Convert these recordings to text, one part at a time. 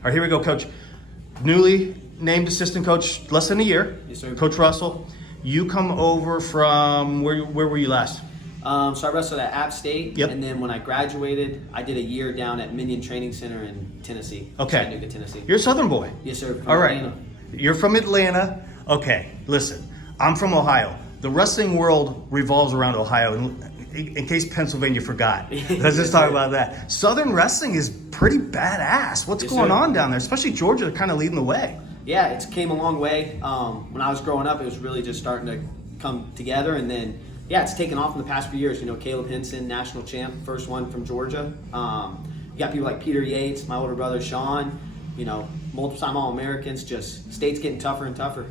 All right, here we go, Coach. Newly named assistant coach, less than a year. Yes, sir. Coach Russell, you come over from, where were you last? So I wrestled at App State, Yep. and then when I graduated, I did a year down at Minion Training Center in Tennessee. Okay. Chattanooga, Tennessee. You're a Southern boy. Yes, sir. From All right. Atlanta. You're from Atlanta. Okay, listen, I'm from Ohio. The wrestling world revolves around Ohio, in case Pennsylvania forgot. Let's just talk about that. Southern wrestling is pretty badass. What's Yes, going sir. on down there? Especially Georgia, they're kind of leading the way. Yeah, it's came a long way. When I was growing up, it was really just starting to come together, and then it's taken off in the past few years. You know, Caleb Henson, national champ, first one from Georgia. You got people like Peter Yates, my older brother Sean. You know, multiple-time All-Americans. Just state's getting tougher and tougher.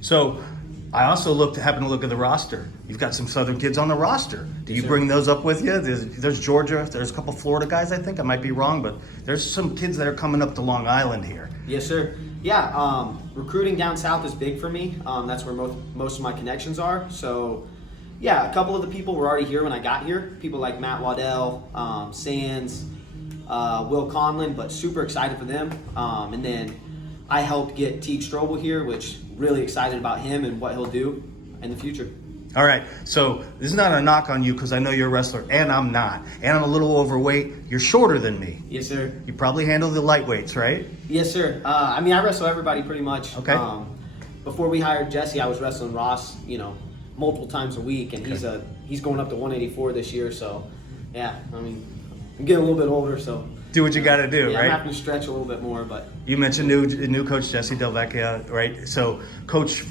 So I also happened to look at the roster. You've got some Southern kids on the roster. Do you sir. bring those up with you? There's Georgia. There's a couple Florida guys, I think. I might be wrong, but there's some kids that are coming up to Long Island here. Yes, sir. Yeah, recruiting down south is big for me. That's where most of my connections are. So, yeah, a couple of the people were already here when I got here. People like Matt Waddell, Sands, Will Conlon, but super excited for them. And then I helped get Teague Strobel here, which really excited about him and what he'll do in the future. All right, so this is not a knock on you because I know you're a wrestler, and I'm not. And I'm a little overweight. You're shorter than me. Yes, sir. You probably handle the lightweights, right? Yes, sir. I mean, I wrestle everybody pretty much. Okay. Before we hired Jesse, I was wrestling Ross, multiple times a week, and he's going up to 184 this year. So, yeah, I mean, I'm getting a little bit older, so Do what you got to do, yeah, right? I'm having to stretch a little bit more, but You mentioned new coach Jesse Del Vecchia, right? So Coach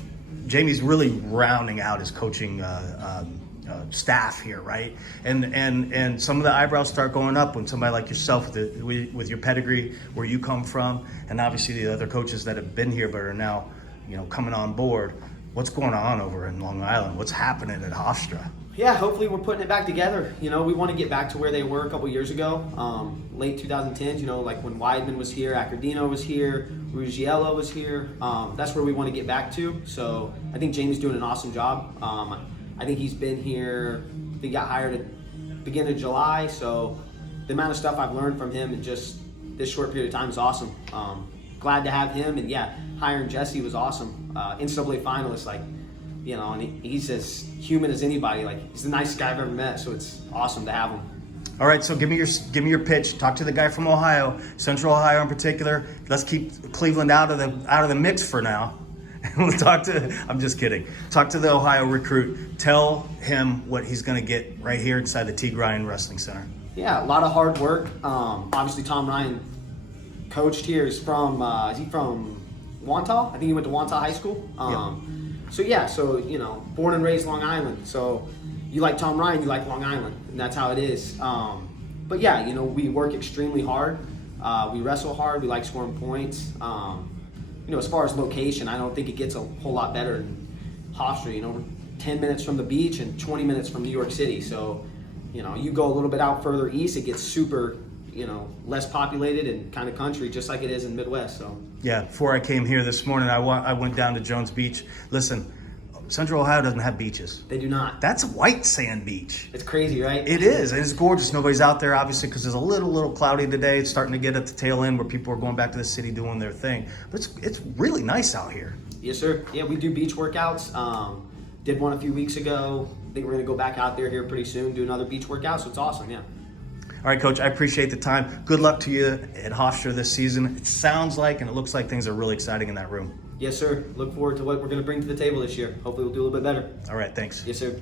Jamie's really rounding out his coaching staff here, right? And some of the eyebrows start going up when somebody like yourself with your pedigree, where you come from, and obviously the other coaches that have been here but are now, coming on board. What's going on over in Long Island? What's happening at Hofstra? yeah, hopefully we're putting it back together. We want to get back to where they were a couple years ago, late 2010s. Like when Weidman was here, Accordino was here, Ruggiello was here. That's where we want to get back to. So I think Jamie's doing an awesome job. I think he's been here. He got hired at the beginning of July. So the amount of stuff I've learned from him in just this short period of time is awesome. Glad to have him, and hiring Jesse was awesome. NCAA finalist, and he's as human as anybody. He's the nicest guy I've ever met, so it's awesome to have him. All right, so give me your pitch. Talk to the guy from Ohio, Central Ohio in particular. Let's keep Cleveland out of the mix for now. And we'll talk to. I'm just kidding. Talk to the Ohio recruit. Tell him what he's going to get right here inside the Teague Ryan Wrestling Center. Yeah, a lot of hard work. Obviously, Tom Ryan coached here. Is he from Wantagh? I think he went to Wantagh High School. So born and raised Long Island. So you like Tom Ryan, you like Long Island, and that's how it is. We work extremely hard. We wrestle hard. We like scoring points. As far as location, I don't think it gets a whole lot better than Hofstra. We're 10 minutes from the beach and 20 minutes from New York City. So, you go a little bit out further east, it gets super, less populated and kind of country, just like it is in the Midwest. So. Yeah, before I came here this morning, I went down to Jones Beach. Listen, Central Ohio doesn't have beaches. They do not. That's a white sand beach. It's crazy, right? It is, and it's gorgeous. Nobody's out there, obviously, because it's a little cloudy today. It's starting to get at the tail end where people are going back to the city doing their thing. But it's really nice out here. Yes, sir. Yeah, we do beach workouts. Did one a few weeks ago. I think we're going to go back out there here pretty soon, do another beach workout, so it's awesome, yeah. All right, Coach, I appreciate the time. Good luck to you at Hofstra this season. It sounds like and it looks like things are really exciting in that room. Yes, sir. Look forward to what we're going to bring to the table this year. Hopefully we'll do a little bit better. All right, thanks. Yes, sir.